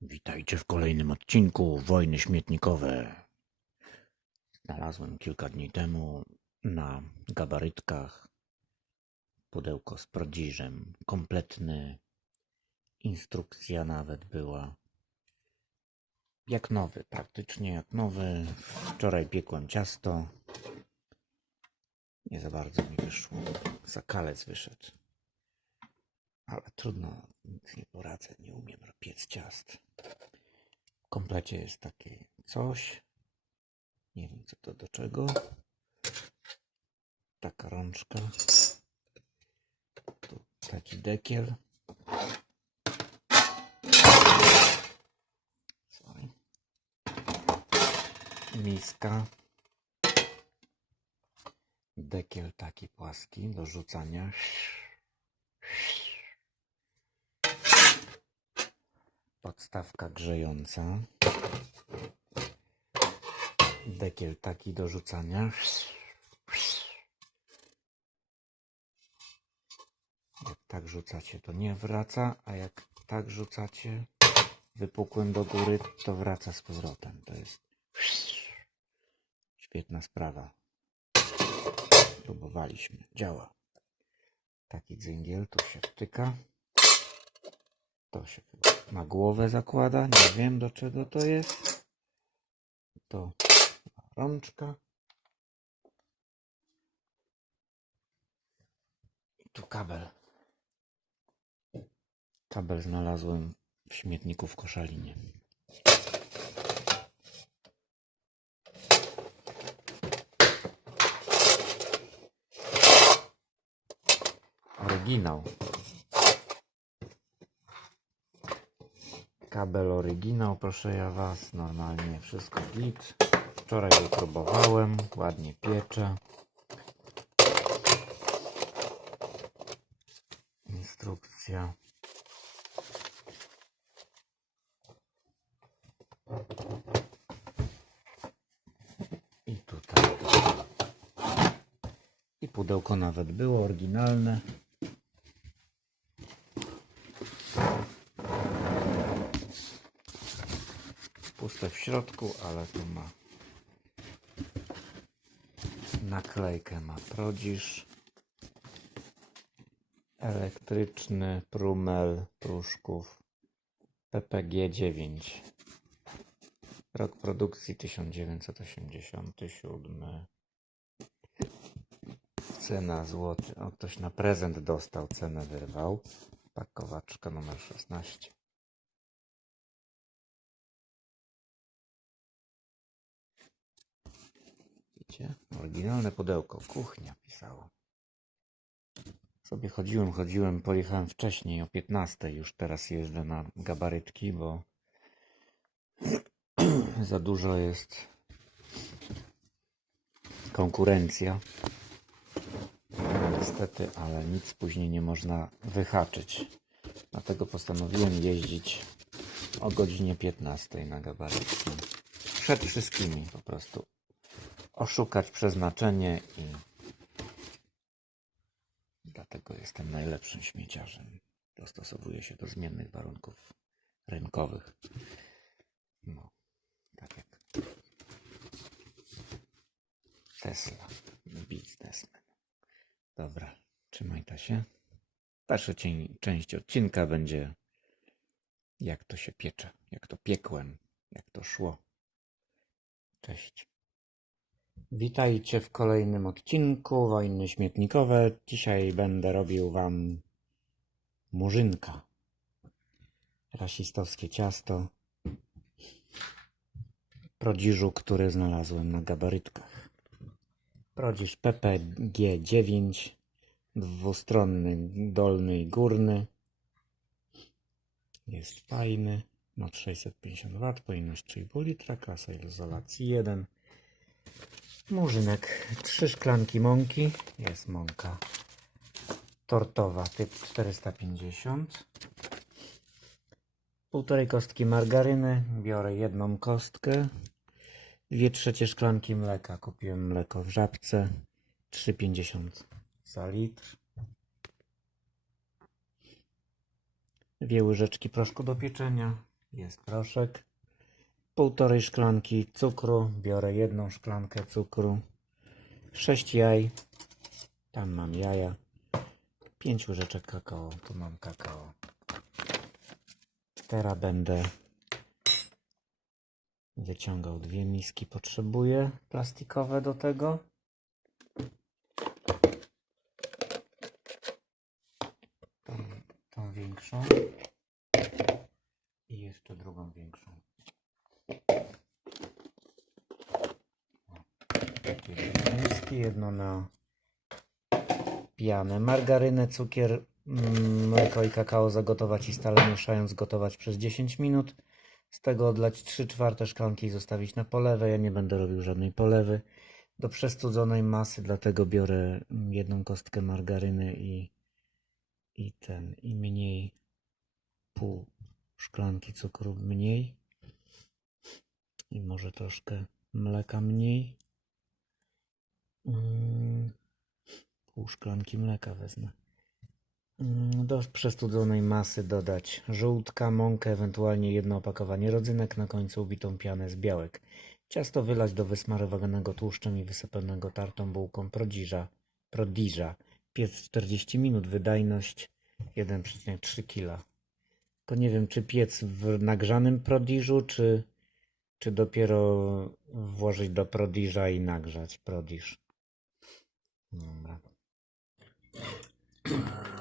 Witajcie w kolejnym odcinku Wojny Śmietnikowe. Znalazłem kilka dni temu na gabarytkach pudełko z prodziżem. Kompletny. Instrukcja nawet była. Jak nowy, praktycznie jak nowy. Wczoraj piekłem ciasto. Nie za bardzo mi wyszło. Zakalec wyszedł. Ale trudno, nic nie poradzę, nie umiem piec ciast. W komplecie jest takie coś. Nie wiem co to do czego. Taka rączka. Tu taki dekiel. Sorry. Miska. Dekiel taki płaski do rzucania. Podstawka grzejąca. Dekiel taki do rzucania. Jak tak rzucacie, to nie wraca, a jak tak rzucacie wypukłym do góry, to wraca z powrotem. To jest świetna sprawa. Próbowaliśmy. Działa. Taki dzyngiel tu się wtyka. To się chyba na głowę zakłada. Nie wiem do czego to jest. To rączka. I tu kabel. Kabel znalazłem w śmietniku w Koszalinie. Oryginał. Kabel oryginał, proszę ja was. Normalnie wszystko git. Wczoraj go próbowałem. Ładnie piecze. Instrukcja. I tutaj. I pudełko nawet było oryginalne. Puste w środku, ale tu ma naklejkę ma prodzisz. Elektryczny prumel pruszków PPG 9 rok produkcji 1987 cena złoty o ktoś na prezent dostał cenę wyrwał. Pakowaczka numer 16 Widzicie? Oryginalne pudełko. Kuchnia pisało. Sobie chodziłem, chodziłem, pojechałem wcześniej o 15. Już teraz jeżdżę na gabarytki, bo za dużo jest konkurencja. Niestety, ale nic później nie można wyhaczyć. Dlatego postanowiłem jeździć o godzinie 15 na gabarytki. Przed wszystkimi po prostu oszukać przeznaczenie i dlatego jestem najlepszym śmieciarzem. Dostosowuję się do zmiennych warunków rynkowych. No, tak jak Tesla, biznesmen. Dobra, trzymaj ta się. Dalsza część odcinka będzie jak to się piecze, jak to piekłem, jak to szło. Cześć. Witajcie w kolejnym odcinku Wojny Śmietnikowe. Dzisiaj będę robił Wam murzynka. Rasistowskie ciasto. Prodziżu, który znalazłem na gabarytkach. Prodziż PPG 9. Dwustronny, dolny i górny. Jest fajny. Moc 650 W, pojemność 3,5 litra, klasa izolacji 1. Murzynek, trzy szklanki mąki, jest mąka tortowa typ 450, półtorej kostki margaryny, biorę jedną kostkę, dwie trzecie szklanki mleka, kupiłem mleko w żabce, 3,50 za litr, dwie łyżeczki proszku do pieczenia, Jest proszek. Półtorej szklanki cukru. Biorę jedną szklankę cukru. Sześć jaj. Tam mam jaja. Pięć łyżeczek kakao. Tu mam kakao. Teraz będę wyciągał dwie miski. Potrzebuję plastikowe do tego. Tą, tą większą. I jeszcze drugą większą. O, Takie dwie miski. Jedno na pianę, margarynę, cukier, mm, mleko i kakao zagotować i stale mieszając gotować przez 10 minut. Z tego odlać 3 czwarte szklanki i zostawić na polewę. Ja nie będę robił żadnej polewy. Do przestudzonej masy, dlatego biorę mm, jedną kostkę margaryny i, i ten, i mniej, pół szklanki cukru mniej. I może troszkę mleka mniej. Mm, pół szklanki mleka wezmę. Mm, Do przestudzonej masy dodać żółtka, mąkę, ewentualnie jedno opakowanie rodzynek, na końcu ubitą pianę z białek. Ciasto wylać do wysmarowanego tłuszczem i wysypanego tartą bułką prodiża. prodiża. Piec 40 minut, wydajność 1,3 kg. Tylko nie wiem, czy piec w nagrzanym prodiżu, czy, czy dopiero włożyć do prodiża i nagrzać prodiż. Dobra. Trzy.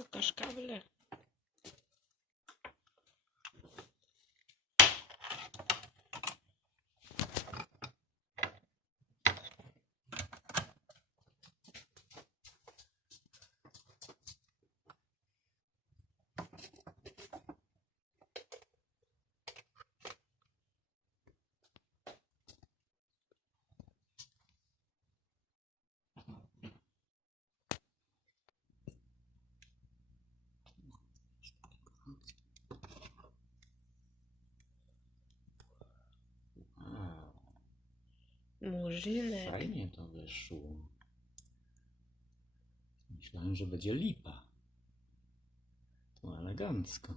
алкашка бля. Murzynek. Fajnie to wyszło. Myślałem, że będzie lipa. To elegancko.